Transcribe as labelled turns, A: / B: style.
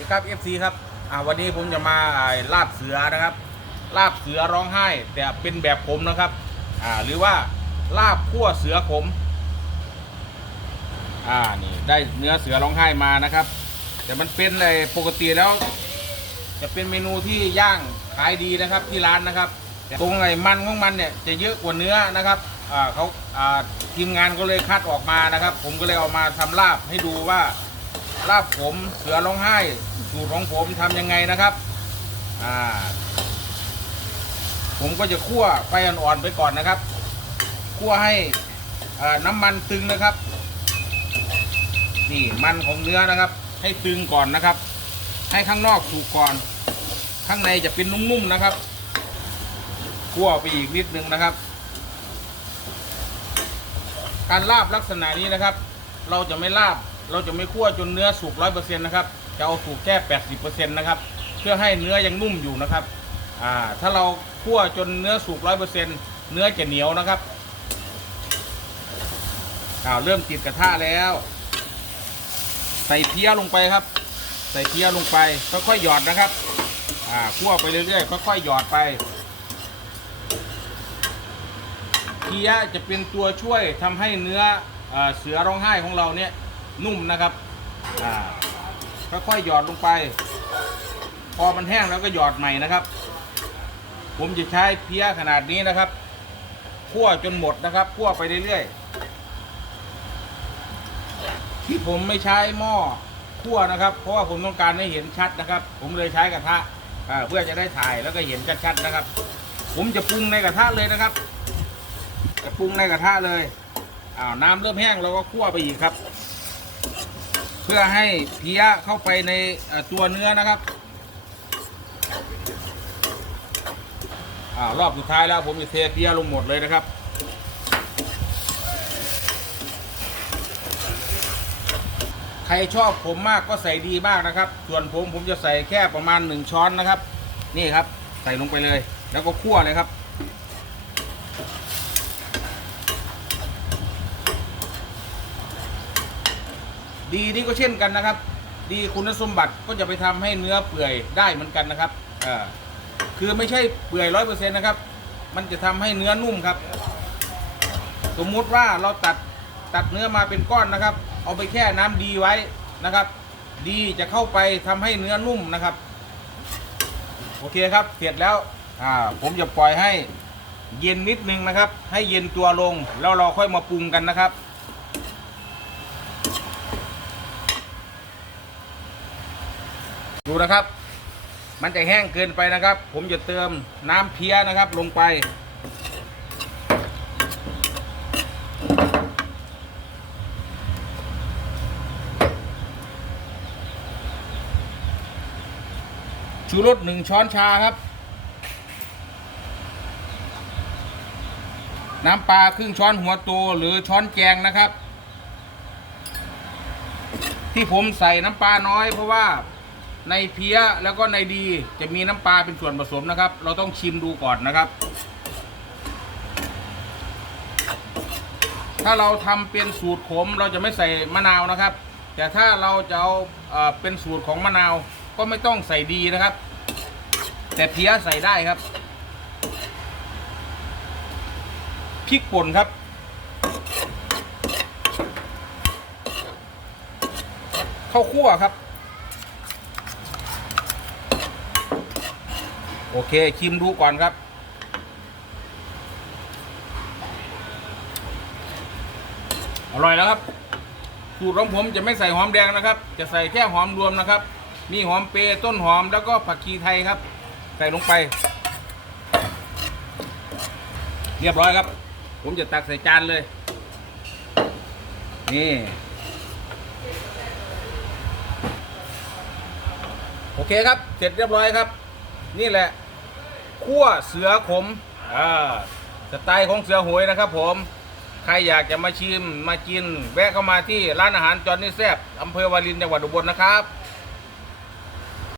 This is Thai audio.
A: ดีครับ FC ครับอ่าวันนี้ผมจะมาลาบเสือนะครับ ลาบเสือร้องไห้ แต่เป็นแบบผมนะครับอ่าหรือว่าลาบขั้วเสือขมอ่านี่ได้เนื้อเสือร้องไห้มานะครับ แต่มันเป็นในปกติแล้ว จะเป็นเมนูที่ย่างขายดีนะครับที่ร้านนะครับตรงไอ้มันของมันเนี่ยจะเยอะกว่าเนื้อนะครับอ่าเขาอ่าทีมงานก็เลยคัดออกมานะครับ ผมก็เลยเอามาทำลาบให้ดูว่า ลาบผมเสือร้องไห้สูตรของผมทำยังไงนะครับ อ่า ผมก็จะคั่วไฟอ่อนๆไปก่อนนะครับคั่วให้น้ำมันตึงนะครับ นี่มันของเนื้อนะครับ ให้ตึงก่อนนะครับ ให้ข้างนอกสุกก่อน ข้างในจะเป็นนุ่มๆนะครับคั่วไปอีกนิดนึงนะครับ การลาบลักษณะนี้นะครับ เราจะไม่ลาบ เราจะไม่คั่วจนเนื้อสุกร้อยเปอร์เซ็นต์นะครับ จะเอาสุกแค่แปดสิบเปอร์เซ็นต์นะครับ เพื่อให้เนื้อยังนุ่มอยู่นะครับ อ่า ถ้าเราคั่วจนเนื้อสุกร้อยเปอร์เซ็นต์เนื้อจะเหนียวนะครับอ้าวเริ่มติดกระทะแล้ว ใส่เพี้ยลงไปครับ ใส่เพี้ยลงไปค่อยๆหยอดนะครับ อ่าคั่วไปเรื่อยๆค่อยๆหยอดไปเพี้ยจะเป็นตัวช่วยทำให้เนื้ออเสือร้องไห้ของเราเนี่ย นุ่มนะครับอ่าค่อยๆหยอดลงไป พอมันแห้งแล้วก็หยอดใหม่นะครับ ผมจะใช้เพี้ยขนาดนี้นะครับคั่วจนหมดนะครับคั่วไปเรื่อยๆที่ผมไม่ใช้หม้อคั่วนะครับ เพราะว่าผมต้องการให้เห็นชัดนะครับ ผมเลยใช้กระทะเพื่อจะได้ถ่ายแล้วก็เห็นชัดๆนะครับ ผมจะปรุงในกระทะเลยนะครับ จะปรุงในกระทะเลยอ้าวน้ำเริ่มแห้งเราก็คั่วไปอีกครับ พื่อให้เพี้ยเข้าไปในตัวเนื้อนะครับอรอบสุดท้ายแล้วผมจะเทเพี้ยลงหมดเลยนะครับ ใครชอบผมมากก็ใส่ดีมากนะครับ ส่วนผมผมจะใส่แค่ประมาณหนึ่งช้อนนะครับ นี่ครับ ใส่ลงไปเลย แล้วก็คั่วเลยครับ ดีนี่ก็เช่นกันนะครับ ดีคุณสมบัติก็จะไปทำให้เนื้อเปื่อยได้เหมือนกันนะครับเออคือไม่ใช่เปื่อยร้อยเปอร์เซ็นต์นะครับ มันจะทำให้เนื้อนุ่มครับ สมมุติว่าเราตัดตัดเนื้อมาเป็นก้อนนะครับ เอาไปแค่น้ำดีไว้นะครับ ดีจะเข้าไปทำให้เนื้อนุ่มนะครับ โอเคครับ เสร็จแล้วอ่าผมจะปล่อยให้เย็นนิดนึงนะครับ ให้เย็นตัวลงแล้วเราค่อยมาปรุงกันนะครับ ดูนะครับ มันจะแห้งเกินไปนะครับ ผมจะเติมน้ำเพี้ยนะครับลงไป ชูรสหนึ่งช้อนชาครับ น้ำปลาครึ่งช้อนหัวโตหรือช้อนแกงนะครับ ที่ผมใส่น้ำปลาน้อยเพราะว่า ในเพี้ยแล้วก็ในดีจะมีน้ำปลาเป็นส่วนผสมนะครับ เราต้องชิมดูก่อนนะครับ ถ้าเราทำเป็นสูตรขมเราจะไม่ใส่มะนาวนะครับ แต่ถ้าเราจะเอาเป็นสูตรของมะนาวก็ไม่ต้องใส่ดีนะครับ แต่เพี้ยใส่ได้ครับพริกป่นครับข้าวคั่วครับ โอเคชิมดูก่อนครับ อร่อยแล้วครับสูตรของผมจะไม่ใส่หอมแดงนะครับ จะใส่แค่หอมรวมนะครับ มีหอมเปรย์ต้นหอมแล้วก็ผักชีไทยครับ ใส่ลงไป เรียบร้อยครับ ผมจะตักใส่จานเลย นี่ โอเคครับ เสร็จเรียบร้อยครับ นี่แหละคั่วเสือขมอ่าสไตล์ของเสือหวยนะครับผม ใครอยากจะมาชิมมากิน แวะเข้ามาที่ร้านอาหารจอนนี่แซบอำเภอวารินจังหวัดอุบลนะครับ